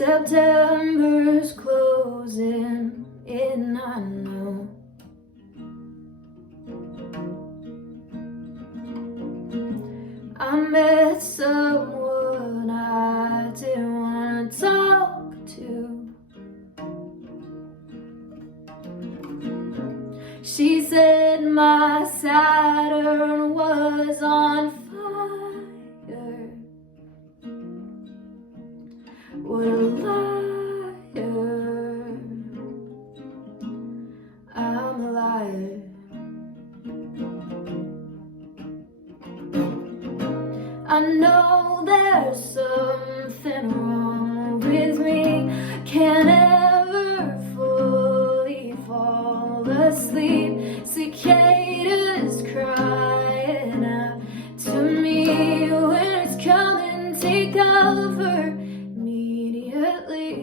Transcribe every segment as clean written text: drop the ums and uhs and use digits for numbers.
September's closing in, I know. I met someone I didn't want to talk to. She said my Saturn was on fire. What a liar. I'm a liar. I know there's something wrong with me. Can't ever fully fall asleep. Cicadas crying out to me. When it's coming, take cover immediately.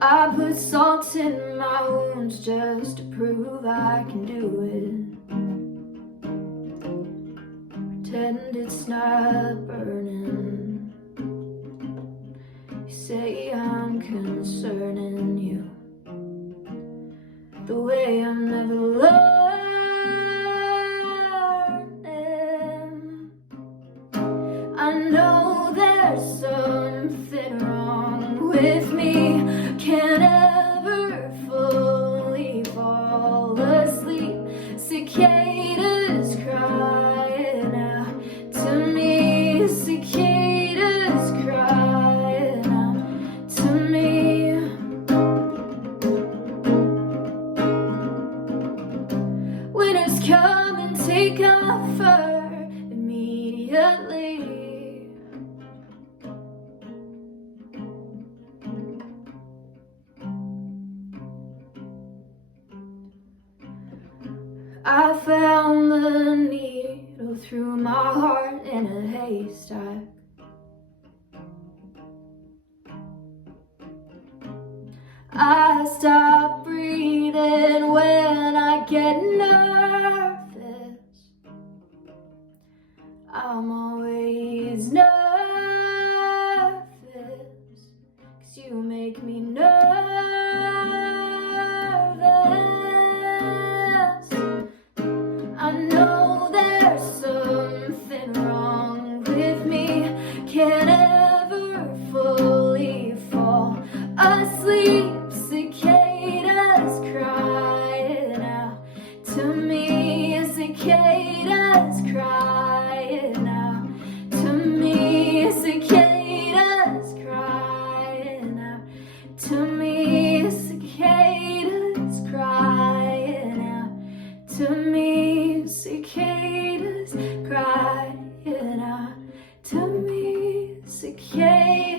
I put salt in my wounds just to prove I can do it. Pretend it's not burning. You say I'm concerning you the way I'm never learning. I know there's something wrong with me. Can't ever fully fall asleep. Cicadas crying out to me. Cicadas crying out to me. Winter's coming, take cover immediately. I found the needle through my heart in a haystack. I stop breathing when I get nervous. I'm always nervous, 'cause you make me nervous. I know there's something wrong with me. Can't ever fully fall asleep. Cicadas crying out to me. Cicadas crying out to me. Cicadas crying out to me. Cicadas crying out to me. Cicadas crying out to me. Cicadas.